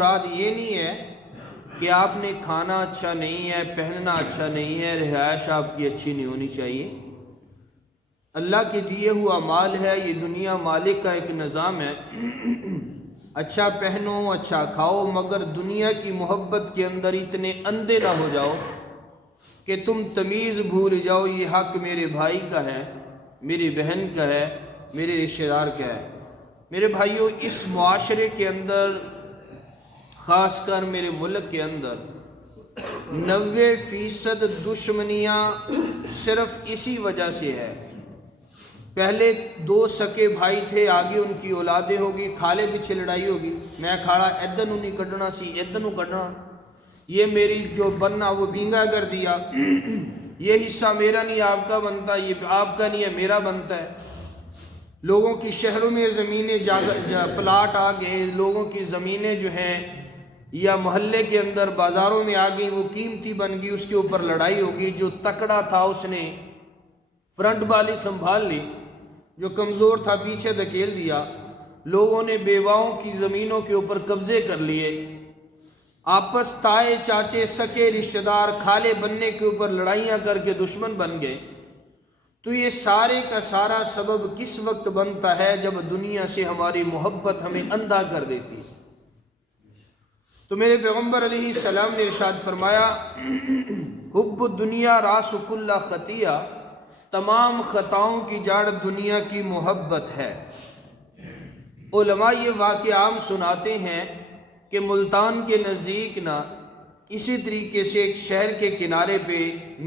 مراد یہ نہیں ہے کہ آپ نے کھانا اچھا نہیں ہے، پہننا اچھا نہیں ہے، رہائش آپ کی اچھی نہیں ہونی چاہیے۔ اللہ کے دیے ہوا مال ہے، یہ دنیا مالک کا ایک نظام ہے۔ اچھا پہنو، اچھا کھاؤ، مگر دنیا کی محبت کے اندر اتنے اندھے نہ ہو جاؤ کہ تم تمیز بھول جاؤ یہ حق میرے بھائی کا ہے، میری بہن کا ہے، میرے رشتہ دار کا ہے۔ میرے بھائیوں، اس معاشرے کے اندر، خاص کر میرے ملک کے اندر 90% دشمنیاں صرف اسی وجہ سے ہے۔ پہلے 2 سکے بھائی تھے، آگے ان کی اولادیں ہوگی، کھالے پیچھے لڑائی ہوگی، میں کھاڑا ادھر نو نہیں کڈنا سی، ادھر نو کڈنا، یہ میری جو بننا وہ بینگا کر دیا، یہ حصہ میرا نہیں آپ کا بنتا، یہ آپ کا نہیں ہے میرا بنتا ہے۔ لوگوں کی شہروں میں زمینیں پلاٹ آ گئے، لوگوں کی زمینیں جو ہیں یا محلے کے اندر بازاروں میں آ گئی، وہ قیمتی بن گئی، اس کے اوپر لڑائی ہوگی۔ جو تکڑا تھا اس نے فرنٹ بالی سنبھال لی، جو کمزور تھا پیچھے دھکیل دیا۔ لوگوں نے بیواؤں کی زمینوں کے اوپر قبضے کر لیے، آپس تائے چاچے سکے رشتہ دار کھالے بننے کے اوپر لڑائیاں کر کے دشمن بن گئے۔ تو یہ سارے کا سارا سبب کس وقت بنتا ہے؟ جب دنیا سے ہماری محبت ہمیں اندھا کر دیتی۔ تو میرے پیغمبر علیہ السلام نے ارشاد فرمایا، حب الدنیا راس کل خطیہ، تمام خطاؤں کی جڑ دنیا کی محبت ہے۔ علماء یہ واقعہ عام سناتے ہیں کہ ملتان کے نزدیک نا اسی طریقے سے ایک شہر کے کنارے پہ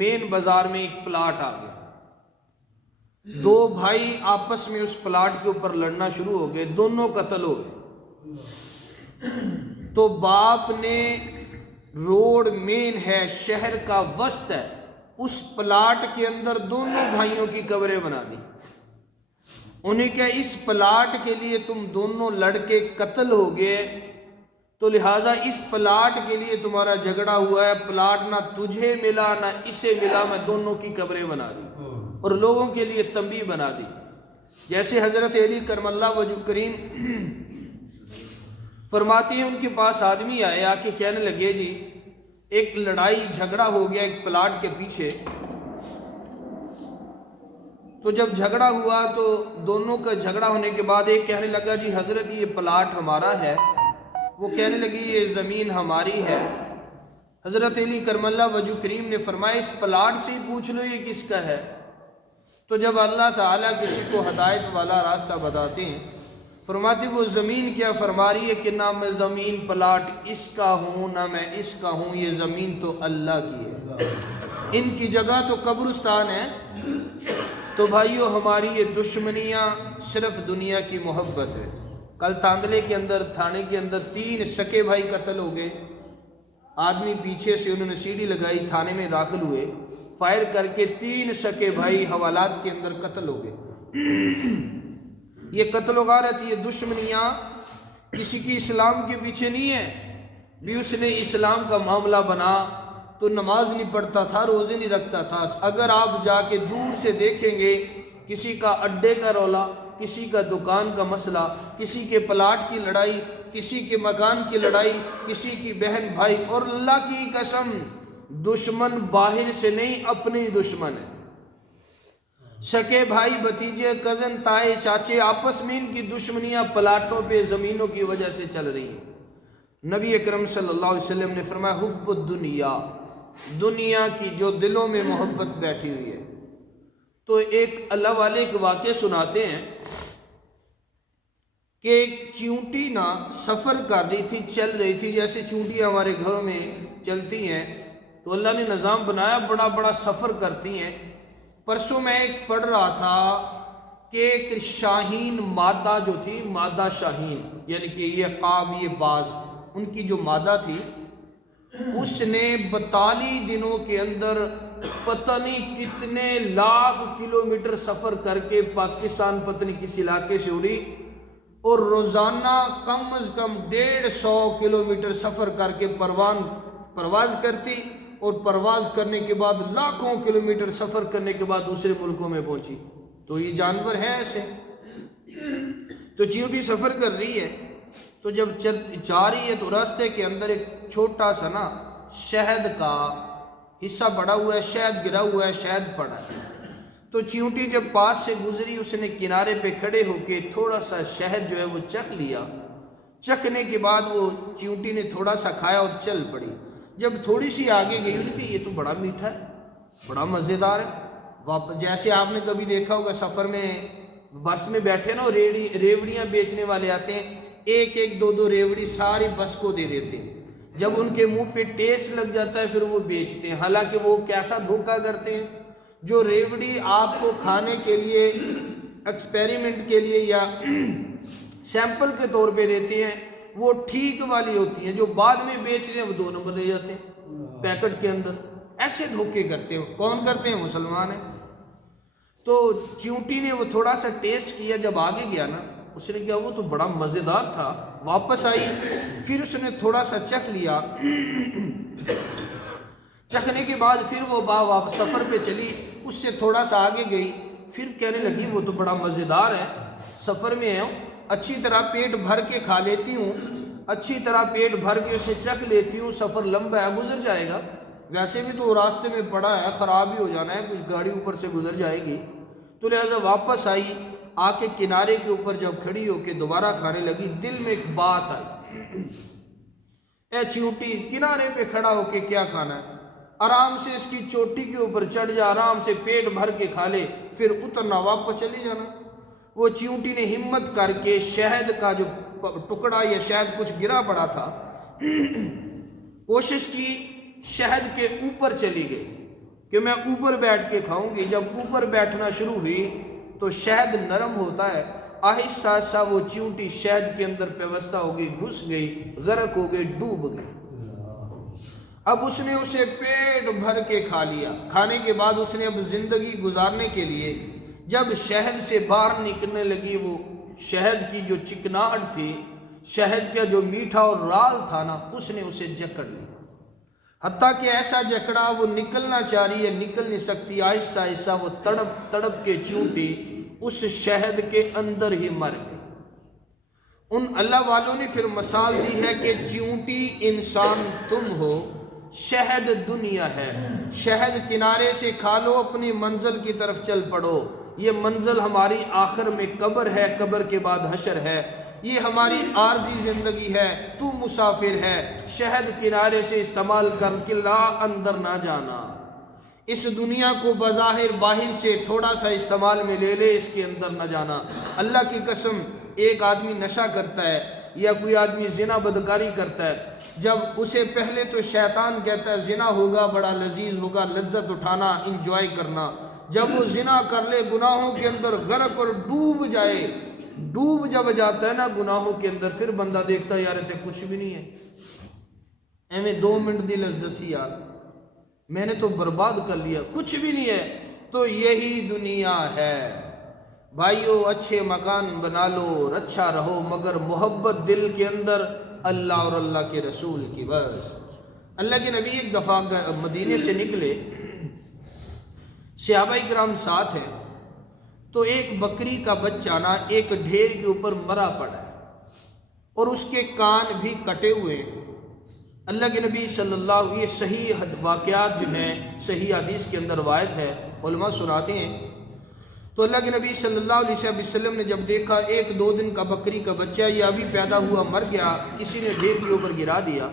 مین بازار میں ایک پلاٹ آ گیا۔ 2 بھائی آپس میں اس پلاٹ کے اوپر لڑنا شروع ہو گئے، دونوں قتل ہو گئے۔ تو باپ نے، روڈ مین ہے، شہر کا وسط ہے، اس پلاٹ کے اندر دونوں بھائیوں کی قبریں بنا دی۔ انہیں کہا اس پلاٹ کے لیے تم دونوں لڑکے قتل ہو گئے، تو لہٰذا اس پلاٹ کے لیے تمہارا جھگڑا ہوا ہے، پلاٹ نہ تجھے ملا نہ اسے ملا، میں دونوں کی قبریں بنا دی اور لوگوں کے لیے تنبیہ بنا دی۔ جیسے حضرت علی کرم اللہ وجہ کریم فرماتے ہیں، ان کے پاس آدمی آئے، آ کے کہنے لگے جی ایک لڑائی جھگڑا ہو گیا ایک پلاٹ کے پیچھے۔ تو جب جھگڑا ہوا تو دونوں کا جھگڑا ہونے کے بعد ایک کہنے لگا جی حضرت یہ پلاٹ ہمارا ہے، وہ کہنے لگی یہ زمین ہماری ہے۔ حضرت علی کرم اللہ وجہ کریم نے فرمایا اس پلاٹ سے ہی پوچھ لو یہ کس کا ہے۔ تو جب اللہ تعالیٰ کسی کو ہدایت والا راستہ بتاتے ہیں، فرماتے وہ زمین کیا فرما رہی ہے کہ نہ میں زمین پلاٹ اس کا ہوں نہ میں اس کا ہوں، یہ زمین تو اللہ کی ہے، ان کی جگہ تو قبرستان ہے۔ تو بھائیو، ہماری یہ دشمنیاں صرف دنیا کی محبت ہے۔ کل تاندلے کے اندر، تھانے کے اندر 3 سکے بھائی قتل ہو گئے۔ آدمی پیچھے سے انہوں نے سیڑھی لگائی، تھانے میں داخل ہوئے، فائر کر کے 3 سکے بھائی حوالات کے اندر قتل ہو گئے۔ یہ قتل و غارت، یہ دشمنیاں کسی کی اسلام کے پیچھے نہیں ہے۔ بھی اس نے اسلام کا معاملہ بنا تو نماز نہیں پڑھتا تھا، روزے نہیں رکھتا تھا۔ اگر آپ جا کے دور سے دیکھیں گے، کسی کا اڈے کا رولا، کسی کا دکان کا مسئلہ، کسی کے پلاٹ کی لڑائی، کسی کے مکان کی لڑائی، کسی کی بہن بھائی، اور اللہ کی قسم دشمن باہر سے نہیں، اپنے ہی دشمن ہے۔ سکے بھائی، بھتیجے، کزن، تائے چاچے، آپس میں ان کی دشمنیاں پلاٹوں پہ، زمینوں کی وجہ سے چل رہی ہیں۔ نبی اکرم صلی اللہ علیہ وسلم نے فرمایا حب الدنیا، دنیا کی جو دلوں میں محبت بیٹھی ہوئی ہے۔ تو ایک اللہ والے ایک واقعہ سناتے ہیں کہ ایک چیونٹی نا سفر کر رہی تھی، چل رہی تھی، جیسے چونٹیاں ہمارے گھروں میں چلتی ہیں، تو اللہ نے نظام بنایا، بڑا بڑا سفر کرتی ہیں۔ پرسوں میں ایک پڑھ رہا تھا کہ ایک شاہین مادہ جو تھی، مادہ شاہین یعنی کہ یہ عقاب، یہ باز، ان کی جو مادہ تھی، اس نے 42 دنوں کے اندر پتہ نہیں کتنے لاکھ کلومیٹر سفر کر کے پاکستان پتہ نہیں کس علاقے سے اڑی، اور روزانہ کم از کم 150 کلومیٹر سفر کر کے پرواز کرتی، اور پرواز کرنے کے بعد لاکھوں کلومیٹر سفر کرنے کے بعد دوسرے ملکوں میں پہنچی۔ تو یہ جانور ہیں ایسے۔ تو چیونٹی سفر کر رہی ہے، تو جب جا رہی ہے تو راستے کے اندر ایک چھوٹا سا نا شہد کا حصہ پڑا ہوا ہے، شہد گرا ہوا ہے، شہد پڑا ہے۔ تو چیونٹی جب پاس سے گزری، اس نے کنارے پہ کھڑے ہو کے تھوڑا سا شہد جو ہے وہ چکھ لیا۔ چکھنے کے بعد وہ چیونٹی نے تھوڑا سا کھایا اور چل پڑی۔ جب تھوڑی سی آگے گئی، انہوں نے کہا یہ تو بڑا میٹھا ہے، بڑا مزیدار ہے۔ جیسے آپ نے کبھی دیکھا ہوگا سفر میں بس میں بیٹھے نا، ریوڑیاں بیچنے والے آتے ہیں، ایک ایک دو دو ریوڑی ساری بس کو دے دیتے ہیں۔ جب ان کے منہ پہ ٹیسٹ لگ جاتا ہے پھر وہ بیچتے ہیں۔ حالانکہ وہ کیسا دھوکہ کرتے ہیں، جو ریوڑی آپ کو کھانے کے لیے، ایکسپیریمنٹ کے لیے یا سیمپل کے طور پہ دیتے ہیں، وہ ٹھیک والی ہوتی ہیں، جو بعد میں بیچ رہے ہیں وہ 2 نمبر لے جاتے ہیں پیکٹ کے اندر۔ ایسے دھوکے کرتے ہیں۔ کون کرتے ہیں؟ مسلمان ہیں۔ تو چیونٹی نے وہ تھوڑا سا ٹیسٹ کیا، جب آگے گیا نا اس نے کہا وہ تو بڑا مزیدار تھا۔ واپس آئی، پھر اس نے تھوڑا سا چکھ لیا۔ چکھنے کے بعد پھر وہ واپس سفر پہ چلی، اس سے تھوڑا سا آگے گئی، پھر کہنے لگی وہ تو بڑا مزیدار ہے، سفر میں ہوں، اچھی طرح پیٹ بھر کے کھا لیتی ہوں، اچھی طرح پیٹ بھر کے اسے چکھ لیتی ہوں، سفر لمبا ہے، گزر جائے گا، ویسے بھی تو راستے میں پڑا ہے، خراب ہی ہو جانا ہے، کچھ گاڑی اوپر سے گزر جائے گی۔ تو لہٰذا واپس آئی، آ کے کنارے کے اوپر جب کھڑی ہو کے دوبارہ کھانے لگی، دل میں ایک بات آئی، اے چیونٹی کنارے پہ کھڑا ہو کے کیا کھانا ہے، آرام سے اس کی چوٹی کے اوپر چڑھ جا، آرام سے پیٹ بھر کے کھا لے، پھر اترنا، واپس چلی جانا۔ وہ چیونٹی نے ہمت کر کے شہد کا جو ٹکڑا یا شہد کچھ گرا پڑا تھا، کوشش کی شہد کے اوپر چلی گئی کہ میں اوپر بیٹھ کے کھاؤں گی۔ جب اوپر بیٹھنا شروع ہوئی تو شہد نرم ہوتا ہے، آہستہ آہستہ وہ چیونٹی شہد کے اندر پیوستہ ہو گئی، گھس گئی، غرق ہو گئی، ڈوب گئی۔ اب اس نے اسے پیٹ بھر کے کھا لیا۔ کھانے کے بعد اس نے اب زندگی گزارنے کے لیے جب شہد سے باہر نکلنے لگی، وہ شہد کی جو چکناہٹ تھی، شہد کا جو میٹھا اور رال تھا نا، اس نے اسے جکڑ لیا، حتیٰ کہ ایسا جکڑا وہ نکلنا چاہ رہی ہے، نکل نہیں سکتی، آہستہ آہستہ وہ تڑپ تڑپ کے چیونٹی اس شہد کے اندر ہی مر گئی۔ ان اللہ والوں نے پھر مثال دی ہے کہ چیونٹی انسان تم ہو، شہد دنیا ہے، شہد کنارے سے کھا لو، اپنی منزل کی طرف چل پڑو۔ یہ منزل ہماری آخر میں قبر ہے، قبر کے بعد حشر ہے، یہ ہماری عارضی زندگی ہے، تو مسافر ہے، شہد کنارے سے استعمال کر کے لا، اندر نہ جانا۔ اس دنیا کو بظاہر باہر سے تھوڑا سا استعمال میں لے لے، اس کے اندر نہ جانا۔ اللہ کی قسم، ایک آدمی نشہ کرتا ہے یا کوئی آدمی زنا بدکاری کرتا ہے، جب اسے پہلے تو شیطان کہتا ہے زنا ہوگا، بڑا لذیذ ہوگا، لذت اٹھانا، انجوائے کرنا۔ جب وہ زنا کر لے، گناہوں کے اندر غرق اور ڈوب جائے، ڈوب جب جاتا ہے نا گناہوں کے اندر، پھر بندہ دیکھتا ہے یار تے کچھ بھی نہیں ہے، ایویں 2 منٹ دی لذت سی یار میں نے تو برباد کر لیا، کچھ بھی نہیں ہے۔ تو یہی دنیا ہے بھائیو، اچھے مکان بنا لو اور اچھا رہو، مگر محبت دل کے اندر اللہ اور اللہ کے رسول کی بس۔ اللہ کے نبی ایک دفعہ مدینے سے نکلے، صحابہ کرام ساتھ ہیں، تو ایک بکری کا بچہ نا ایک ڈھیر کے اوپر مرا پڑا ہے اور اس کے کان بھی کٹے ہوئے ہیں۔ اللہ کے نبی صلی اللہ علیہ وسلم، یہ صحیح واقعات جو ہیں، صحیح حدیث کے اندر روایت ہے، علماء سناتے ہیں، تو اللہ کے نبی صلی اللہ علیہ وسلم نے جب دیکھا 1-2 دن کا بکری کا بچہ، یہ ابھی پیدا ہوا مر گیا، کسی نے ڈھیر کے اوپر گرا دیا،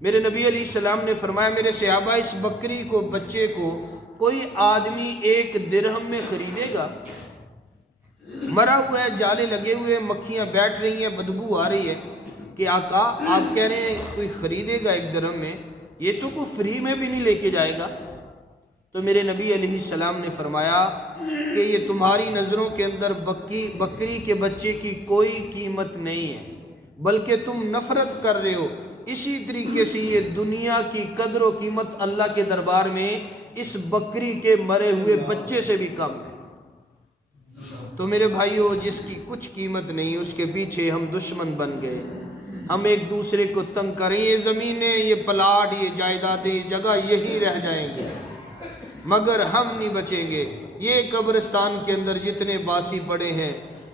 میرے نبی علیہ السلام نے فرمایا میرے صحابہ، اس بکری کو، بچے کو کوئی آدمی 1 درہم میں خریدے گا؟ مرا ہوا ہے، جالے لگے ہوئے، مکھیاں بیٹھ رہی ہیں، بدبو آ رہی ہے کہ آقا آپ کہہ رہے ہیں کوئی خریدے گا 1 درہم میں، یہ تو کوئی فری میں بھی نہیں لے کے جائے گا۔ تو میرے نبی علیہ السلام نے فرمایا کہ یہ تمہاری نظروں کے اندر بکری کے بچے کی کوئی قیمت نہیں ہے، بلکہ تم نفرت کر رہے ہو۔ اسی طریقے سے یہ دنیا کی قدر و قیمت اللہ کے دربار میں اس بکری کے مرے ہوئے بچے سے بھی کم ہے۔ تو میرے بھائیو، جس کی کچھ قیمت نہیں، اس کے پیچھے ہم دشمن بن گئے، ہم ایک دوسرے کو تنگ کریں، یہ زمینیں، یہ پلاٹ، یہ جائیدادیں، یہ جگہ یہی رہ جائیں گے، مگر ہم نہیں بچیں گے۔ یہ قبرستان کے اندر جتنے باسی پڑے ہیں،